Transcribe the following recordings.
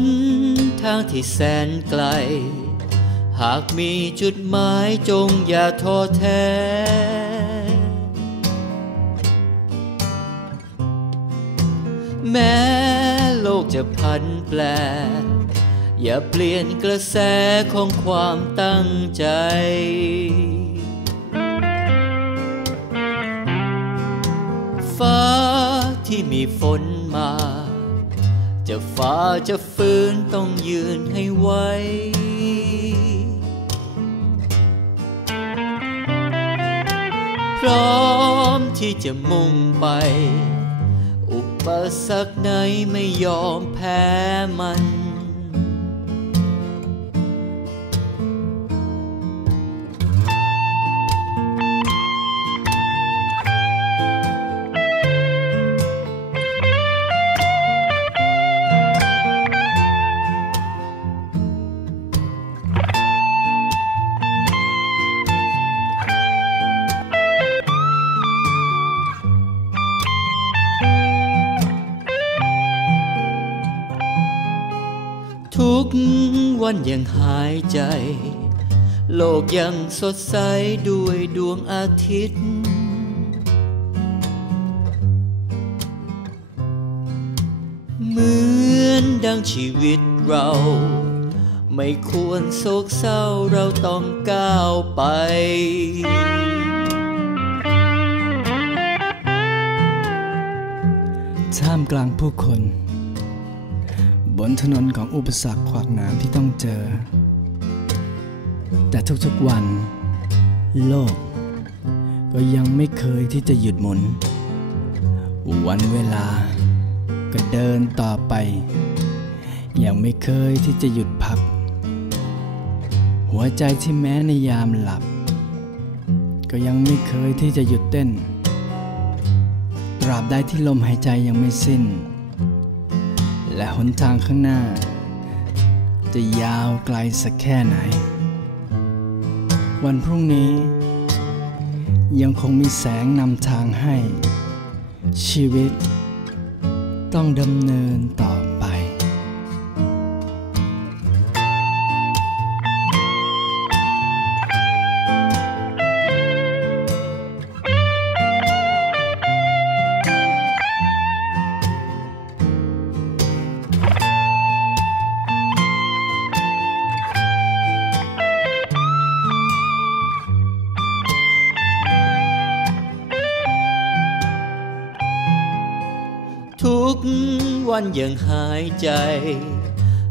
นทางที่แสนไกล หากมีจุดหมายจงอย่าท้อแท้ แม้โลกจะพันแปรอย่าเปลี่ยนกระแสของความตั้งใจฟ้าที่มีฝนมา จะฝ่าจะฟื้นต้องยืนให้ไวพร้อมที่จะมุ่งไป อุปสรรคไหนไม่ยอมแพ้มัน ทุกวันยังหายใจ โลกยังสดใสด้วยดวงอาทิตย์ เหมือนดังชีวิตเรา ไม่ควรโศกเศร้าเราต้องก้าวไปท่ามกลางผู้คน บนถนนของอุปสรรคขวากหนามที่ต้องเจอ แต่ทุกๆวัน โลก ก็ยังไม่เคยที่จะหยุดหมุน วันเวลา ก็เดินต่อไป ยังไม่เคยที่จะหยุดพัก หัวใจที่แม้ในยามหลับ ก็ยังไม่เคยที่จะหยุดเต้น ตราบใดที่ลมหายใจยังไม่สิ้น และหนทางข้างหน้า จะยาวไกลสักแค่ไหน วันพรุ่งนี้ ยังคงมีแสงนำทางให้ ชีวิต ต้องดำเนินต่อ ทุกวันยังหายใจ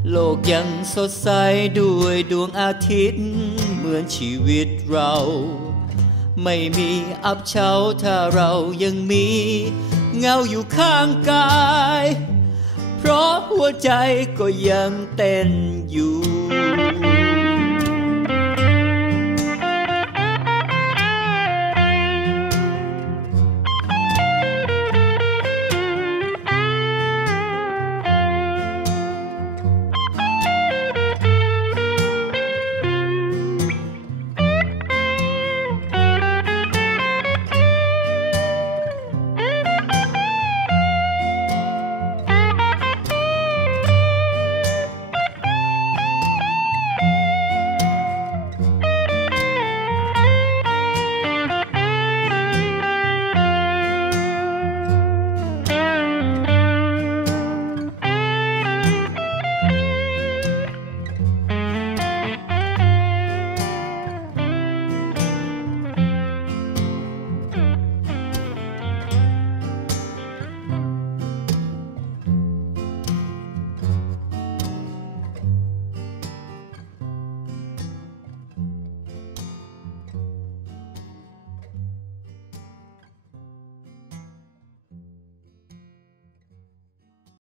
โลกยังสดใสด้วยดวงอาทิตย์ เหมือนชีวิตเรา ไม่มีอับเฉาถ้าเรายังมี เงาอยู่ข้างกาย เพราะหัวใจก็ยังเต้นอยู่